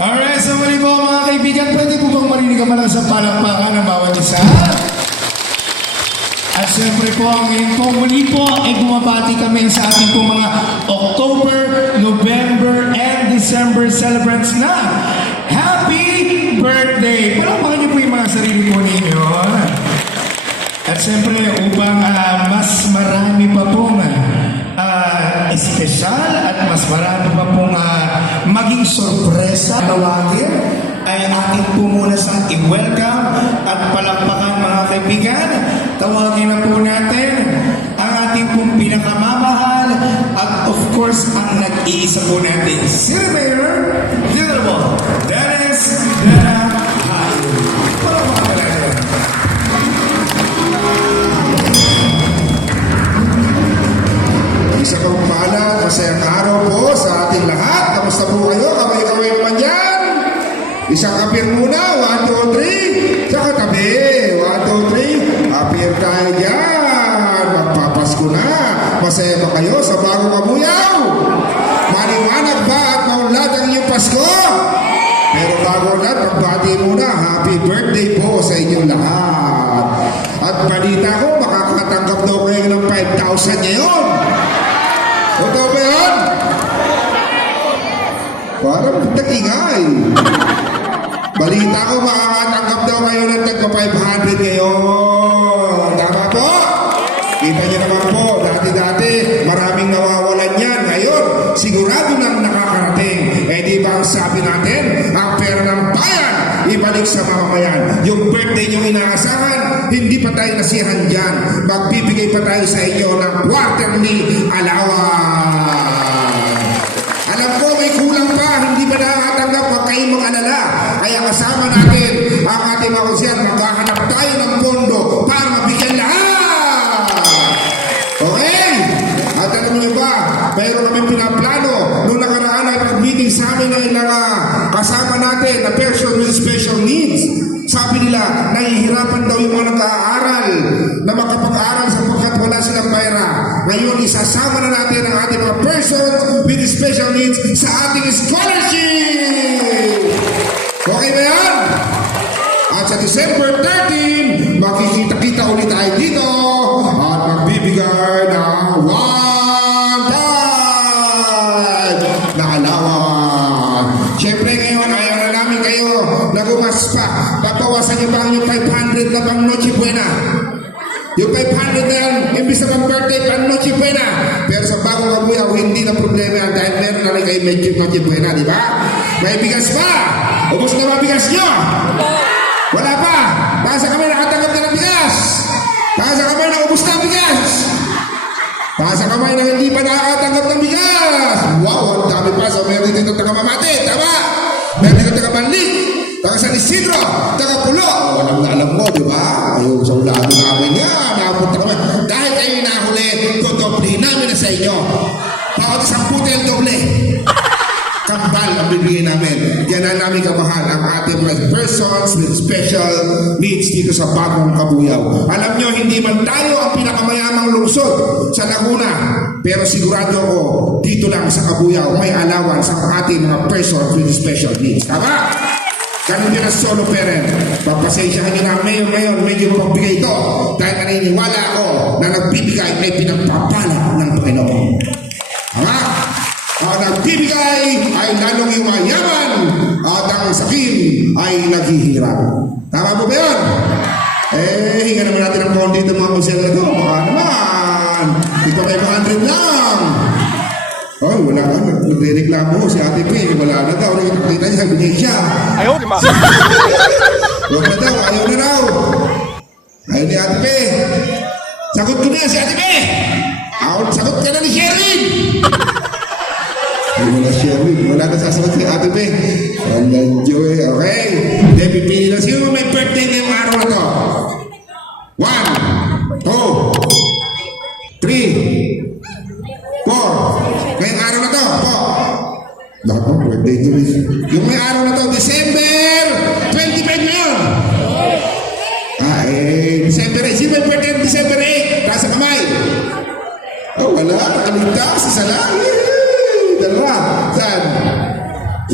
Alright, so muli po mga kaibigan, pwede po bang marinig ka lang sa palakpakan ng bawat isa? At siyempre po, ngayon po, muli po ay bumabati kami sa ating po mga October, November, and December celebrants na happy birthday! Palakpakan niyo po yung mga sarili po ninyo. At siyempre, upang mas marami pa pong espesyal at mas marami pa pong maging sorpresa tawagin, ay ating po muna sa i-welcome at palakpakan mga kaibigan. Tawagin na po natin ang ating pong pinakamamahal at of course ang nag-iisa po natin, City Mayor, Honorable Dennis Dana Hayo. Palakpakan natin. Isa pang pala, masayang araw po sa ating lahat. Kamusta po kayo? Kamay-kamay naman yan. Isang appear muna. 1, 2, 3. Tsaka tabi. 1, 2, 3. Appear tayo dyan. Magpapasko na. Masaya ba kayo sa bagong kabuyaw? Maliwanag ba at maunlad ang inyong Pasko? Pero bago lahat, magbati muna. Happy birthday po sa inyong lahat. At balita ko, makakatanggap daw kayo ng 5,000 ngayon. Totoo ba yun? Parang nag-ingay. Balita ko, makakatanggap daw kayo ng tagpa 500 ngayon. Tama po? Kita niyo naman po, dati-dati, maraming nawawalan yan. Ngayon, sigurado nang nakakarating. Eh di ba ang sabi natin, ang pera ng bayan, ibalik sa mamamayan. Yung birthday nyo inaasahan, hindi pa tayo nasihan dyan. Magbibigay pa tayo sa inyo ng quarterly allowance. Alam ko, may kulang pa, hindi pa nakakatanggap, huwag kayong mag-alala. Kaya kasama natin ang ating mga konsyal, maghahanap tayo ng pondo para mabigyan lahat. Okay? At alam niyo ba, mayroon kami pinaplano nung nakaraan ay pag-meeting sa amin ng ilang kasama natin na person with special needs. Sabi nila, nahihirapan daw yung mga nag-aaral na makapag-aaral sapagkat wala silang pera. Ngayon, isasama na natin ang ating mga persons with special needs sa ating scholarship! Okay ba yan? At sa December 13, makikita-kita ulit tayo dito at magbibigay ng 1,000 na alawan. Siyempre ngayon, ayaw na namin kayo na gumaspa. Papawasan niyo ba ang yung 500 na pang Noche Buena? Yung 500 na yan, imbis na pang birthday, pang Noche Buena. Pero sa bagong kabuyaw, hindi na problema yan dahil meron na rin kayo medyo Noche Buena, di ba? May bigas pa! Ubus na ba bigas nyo? Wala pa! Baka kami nakatanggap na ng bigas! Baka kami naubos na ang bigas! Baka kami na hindi pa nakakatanggap ng bigas! Wow! Ang dami pa! So meron dito taga-Mamate! Tama! Meron dito taga-Manlik! Taga-San Isidro! Taga-Pulo! Walang na alam mo, di ba? Ayun, sa ulado namin yan! Nakapunta kami! Dahil kayo nahuli, dodoblihin namin na sa inyo! Bawat isang putel doble! Kambal ang bibigyan namin. Yan ang namin kamahal ang ating mga persons with special needs dito sa bagong kabuyaw. Alam nyo, hindi man tayo ang pinakamayamang lungsod sa Laguna. Pero sigurado ako, dito lang sa kabuyaw, may allowance ang ating mga persons with special needs. Tama? Ganun din ang solo parent. Pagpasensyahan nyo na ngayon, medyo magbigay ito. Dahil naniniwala ako na nagbibigay ay pinagpapala ng Panginoon. Tama? Ang nagbibigay ay lalong yumayaman at ang sakin ay naghihirap. Tama po ba yun? Eh, hinga naman natin ang phone dito mga kusel na ito. Baka naman. Ito kay 100 lang. Oh, wala ka. Nagre-reklamo si Ate P. Wala na daw. Nakikita niya, bigay siya. Ayaw, di ba? Huwag na daw. Ayaw na daw. Ayaw ni Ate P. Sagot ko na si Ate P. Sagot ka na ni Sherin. Wala siya, wala na sasagot si Ate Be. Walang joy, okay? Hindi, pipili lang. Sino mo may birthday ngayong araw na to? 1, 2, 3, 4. Ngayong araw na to, po. Lahat ng birthday to is. Yung may araw na to, December 25 ngayon. December 8. Sino may birthday December 8? Kasa kamay. Oh, wala. Nakaligtas. Isa lang. Dalawa. Saan?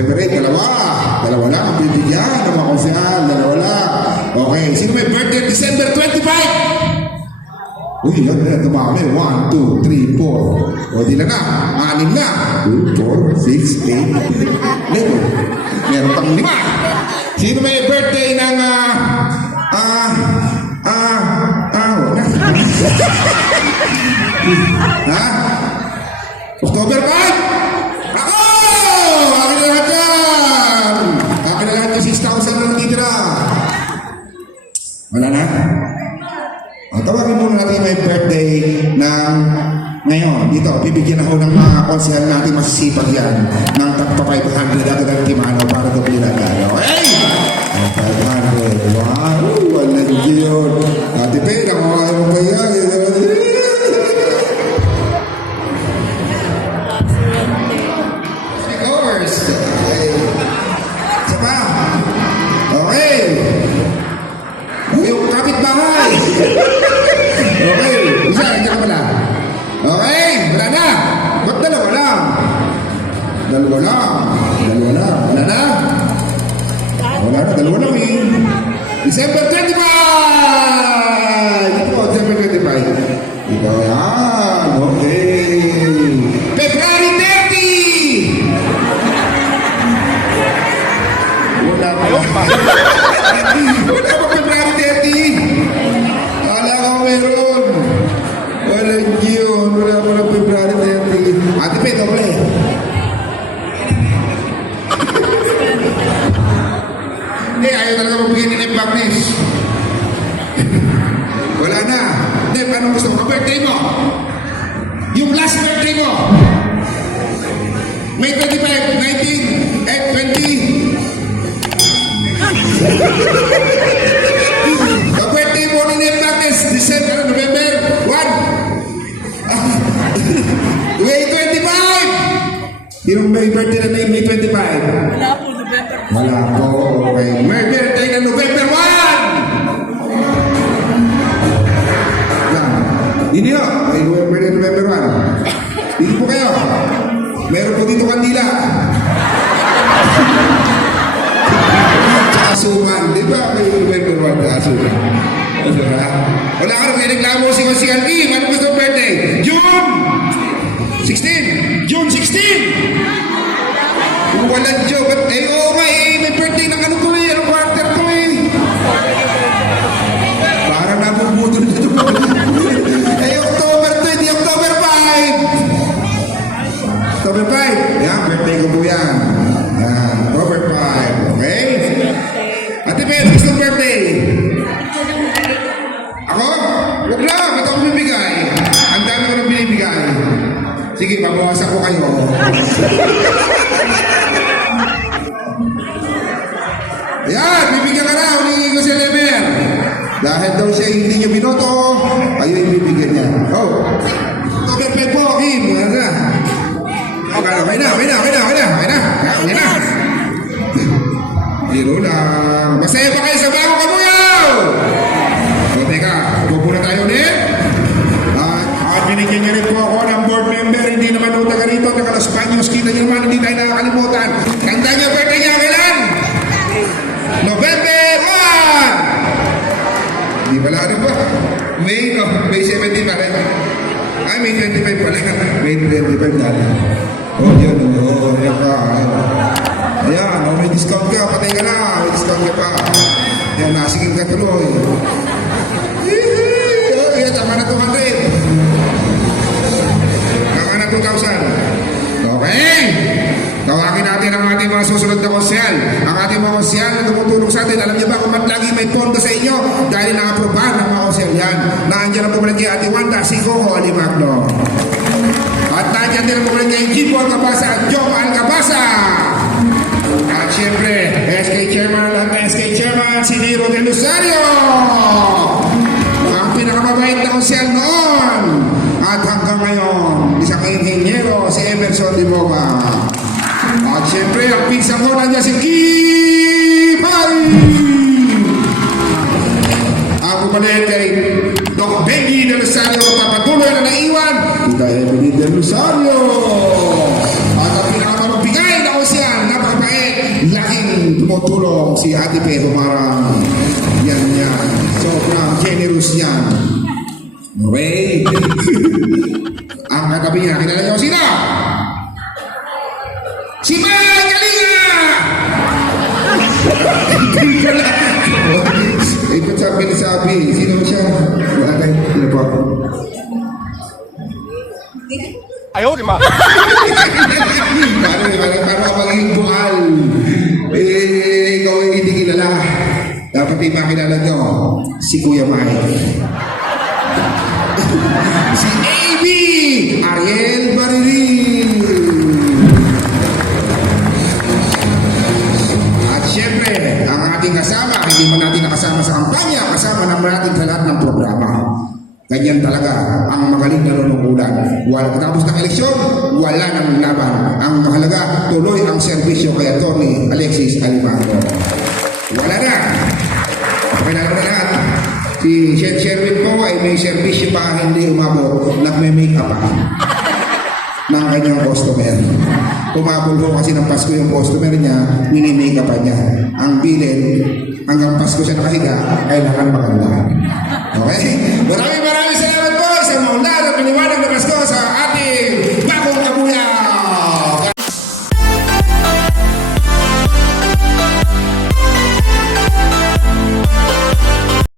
November 8, dalawa. Dalawa lang ang bibigyan ng mga konsyal. Dalawa lang. Okay, sino may birthday December 25? Uy, yan na, dumami. 1, 2, 3, 4. O, di na na. 6 na. 2, 4, 6, 8, 11. Meron pang 5. Sino may birthday ng, wala. Ha? October 5? Ako! Akin na lahat yan! Akin na lahat yung 6,000 na natitira. Wala na? Tawagin muna natin may birthday ng ngayon. Dito, bibigyan ako ng mga konsehal natin masisipag yan ng tagpa 500 agad ang timano para doble na tayo. Okay? 500. Wow! Walang yun. Ate Pe, nakuha mo ba yan? Of course. Okay. Isa pa. Okay. Yung kapitbahay. Okay. Isa, nandiyan ka pala. Okay. Wala na. Ba't dalawa lang? Dalawa lang. Dalawa lang. Wala na? Wala na. Dalawa lang eh. December 25! Ito po, December 25. Ito yan. Okay. February 30! Wala pa. Wala pa February 30. Wala ka meron. Walang yun. Wala pa na February 30. Ate Pe, doble. Ayaw talaga magbigay ni Bagnes. Wala na. Hindi, paano gusto mo? Birthday mo. Yung last birthday mo. May 25, 19, 20. The birthday mo ni Ned Bagnes, December, November 1. May 25. Yung may birthday na May 25. Wala po, November. Wala po. Okay. May birthday na November 1! Yan. Hindi na. May birthday na November 1. Dito po kayo. Meron po dito kandila. Tsaka suman. Di ba? May November 1 na suman. Diba? Wala ka rin reklamo si Consigan Kim. Ano gusto ng birthday? June 16! June 16! Kung walang joke, ba't oo nga may birthday ng ano ko anong quarter ko Parang nabubudol na ito. October 20, October 5! October 5, yan, birthday ko po yan. Yan, October 5, okay? Ate Pe, gusto ng birthday? Ako? Huwag na, ba't ako bibigay? Ang dami ko nang binibigay. Sige, mabawasan ko kayo. Ayan, bibigyan ka na, humingi ko si Lemer. Dahil daw siya hindi niya binoto, ayun yung bibigyan niya. Oh, October 5 po, Kim, wala na. Okay na. Hiro lang. Masaya pa kayo sa bago kabuyaw! O, teka, upo na tayo ulit. At binigyan niya rin po ako ng board member, hindi naman po taga rito, taga Los Baños. Kita niyo naman, hindi tayo nakakalimutan. Tanda niyo, birthday niya kailan? November 1! Hindi pala rin ba? May 17 pa rin. Ay, May 25 pala. May 25 dali. Oh, yun. Oh, yan ka. Ayan, may discount ka. Patay ka na. May discount ka pa. Ayan, nasigil ka tuloy. Ayan, tama na 200. Tama na 2,000. Okay. Tawagin natin ang ating mga susunod na konsyal. Ang ating mga konsyal na tumutulong sa atin. Alam niyo ba kung ba't lagi may pondo sa inyo? Dahil na-aprobahan ng mga konsyal yan. Nandiyan ang pumalag kay Ate Wanda, si Coco Alimagno. At nandiyan din ang pumalag kay Jipo Alcabasa at Jom Alcabasa. At syempre, SK Chairman at SK Chairman, si Nero de Lusario. Ang pinakamabait na konsyal noon. At hanggang ngayon, isang inhinyero, si Emerson Liboga. At syempre, ang pinsan ko nandiyan si Kipay! Ako pa rin kay Doc Bengi de Lusario, papatuloy na naiwan. Tita Emily de Lusario. At ang pinakamabigay na ko siya, napakapait tumutulong si Ate Pe Humarang. Yan. Sobrang generous yan. Okay? Ang katabi niya, kilala niyo sino? Si May Kalinga! Ikot sabi. Sino siya? Wala tayo. Sino po? Paano ka magiging buhal? Ikaw ay hindi kilala. Dapat ay makilala nyo. Si Kuya Mike. Si AB! Ariel Baririn! At syempre, ang ating kasama, hindi mo natin nakasama sa kampanya, kasama naman natin sa lahat ng programa. Ganyan talaga ang magaling na nunungkulan. Wala katapos ng eleksyon, wala nang laban. Ang mahalaga, tuloy ang serbisyo kay Atty. Alexis Alimango. Wala na. Pakilala na lahat. Si Sherwin po ay may serbisyo pa hindi umabot. Nagme-make-up pa ng kanyang customer. Tumabol ho kasi ng Pasko yung customer niya, mini-make up niya. Ang bilin, hanggang Pasko siya nakahiga, kailangan maganda. Okay? Maraming salamat po sa mga unang at piniwanag na